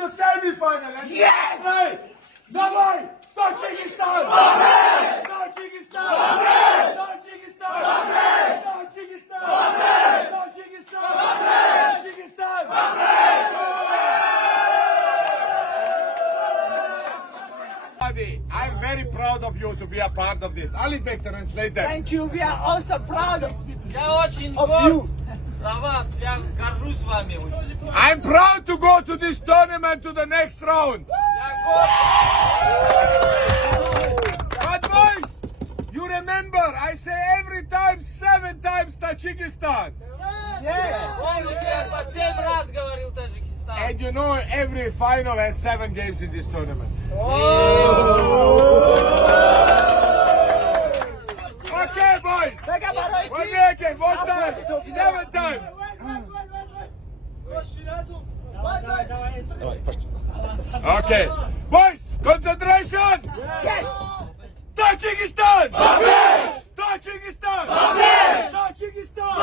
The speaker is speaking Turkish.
the semi-final. And Yes! Play. Давай! Таджикистан! Таджикистан! Таджикистан! Таджикистан! Таджикистан! Таджикистан! I'm very proud of you to be a part of this. Ali Bek, translator. Thank you. We are also proud of Я очень you. горд за вас, я горжусь вами очень. I'm proud to go to this tournament to the next round. But boys, you remember, I say every time, 7 times Tajikistan. Помните, я по 7 раз говорил Таджикистан. And you know every final has 7 games in this tournament. Okay, boys. One time, 7 times. Okay, boys, concentration. Yes. Tajikistan. Tajikistan. Tajikistan.